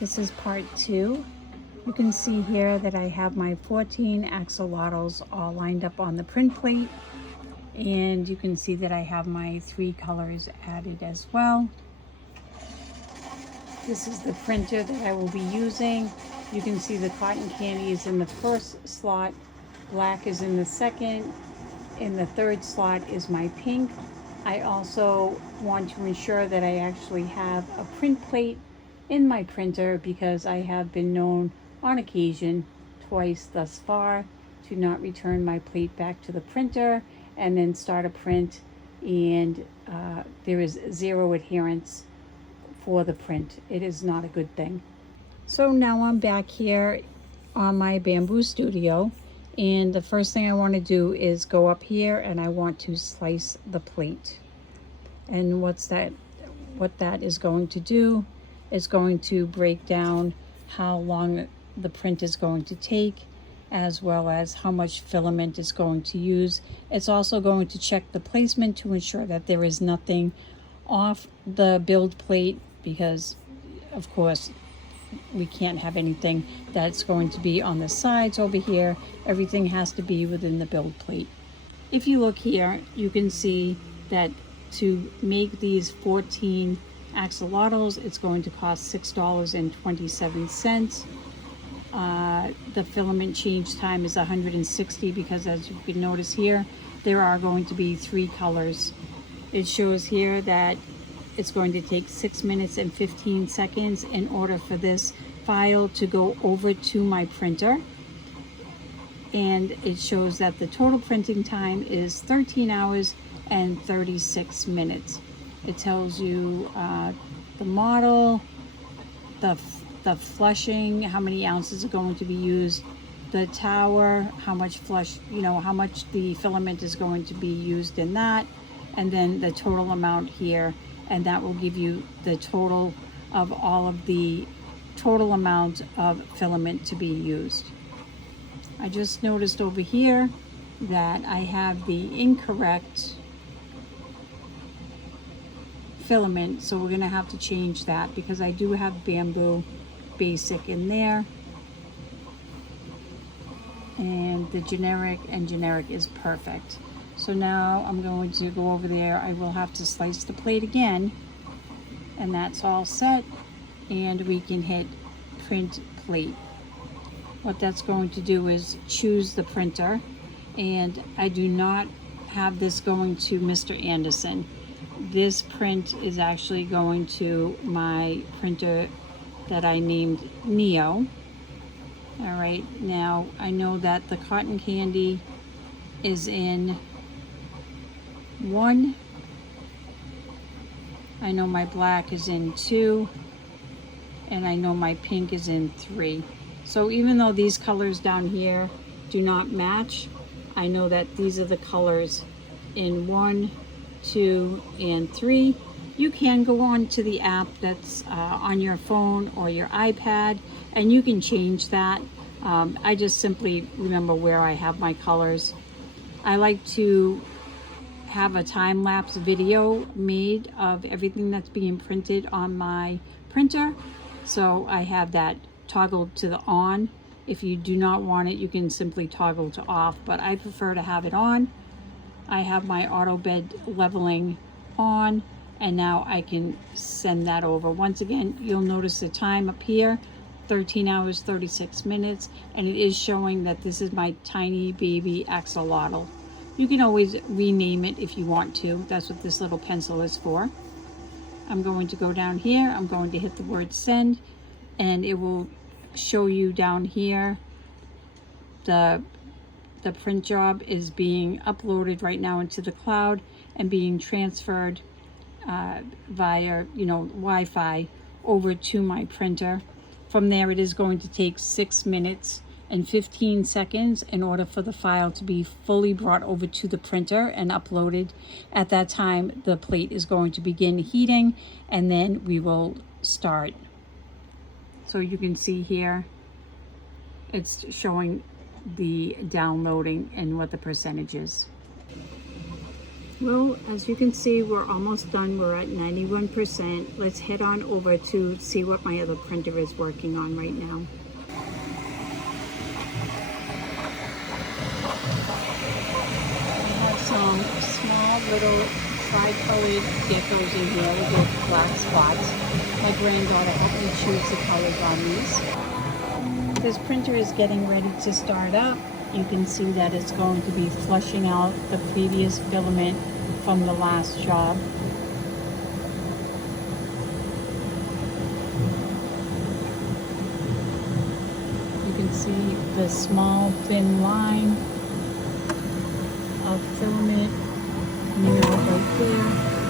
This is part 2. You can see here that I have my 14 axolotls all lined up on the print plate, and you can see that I have my 3 colors added as well. This is the printer that I will be using. You can see the cotton candy is in the first slot, black is in the second, in the third slot is my pink. I also want to ensure that I actually have a print plate in my printer because I have been known on occasion, twice thus far, to not return my plate back to the printer and then start a print, and there is zero adherence for the print. It is not a good thing. So now I'm back here on my Bamboo Studio, and the first thing I want to do is go up here and I want to slice the plate. And what that is going to do is going to break down how long the print is going to take, as well as how much filament is going to use. It's also going to check the placement to ensure that there is nothing off the build plate, because of course we can't have anything that's going to be on the sides over here. Everything has to be within the build plate. If you look here, you can see that to make these 14 axolotls, it's going to cost $6.27. The filament change time is 160 because, as you can notice here, there are going to be 3 colors. It shows here that it's going to take 6 minutes and 15 seconds in order for this file to go over to my printer. And it shows that the total printing time is 13 hours and 36 minutes. It tells you the model, the flushing, how many ounces are going to be used, the tower, how much how much the filament is going to be used in that, and then the total amount here, and that will give you the total of all of the total amount of filament to be used. I just noticed over here that I have the incorrect filament, so we're gonna have to change that because I do have Bamboo Basic in there, and the generic is perfect. So now I'm going to go over there. I will have to slice the plate again, and that's all set, and we can hit print plate. What that's going to do is choose the printer, and I do not have this going to Mr. Anderson. This print is actually going to my printer that I named Neo. All right, now I know that the cotton candy is in 1. I know my black is in 2, and I know my pink is in 3. So even though these colors down here do not match, I know that these are the colors in 1, 2, and 3. You can go on to the app that's on your phone or your iPad, and you can change that. I just simply remember where I have my colors. I like to have a time-lapse video made of everything that's being printed on my printer, so I have that toggled to the on. If you do not want it, you can simply toggle to off, but I prefer to have it on. I have my auto bed leveling on, and now I can send that over. Once again, you'll notice the time up here, 13 hours 36 minutes, and it is showing that this is my tiny baby axolotl. You can always rename it if you want to. That's what this little pencil is for. I'm going to go down here, I'm going to hit the word send, and it will show you down here the print job is being uploaded right now into the cloud and being transferred via Wi-Fi over to my printer. From there, it is going to take 6 minutes and 15 seconds in order for the file to be fully brought over to the printer and uploaded. At that time, the plate is going to begin heating, and then we will start. So you can see here, it's showing the downloading and what the percentage is. Well, as you can see, we're almost done. We're at 91%. Let's head on over to see what my other printer is working on right now. I have some small little tri-colored geckos in here with little black spots. My granddaughter helped me choose the colors on these. This printer is getting ready to start up. You can see that it's going to be flushing out the previous filament from the last job. You can see the small thin line of filament coming out right there.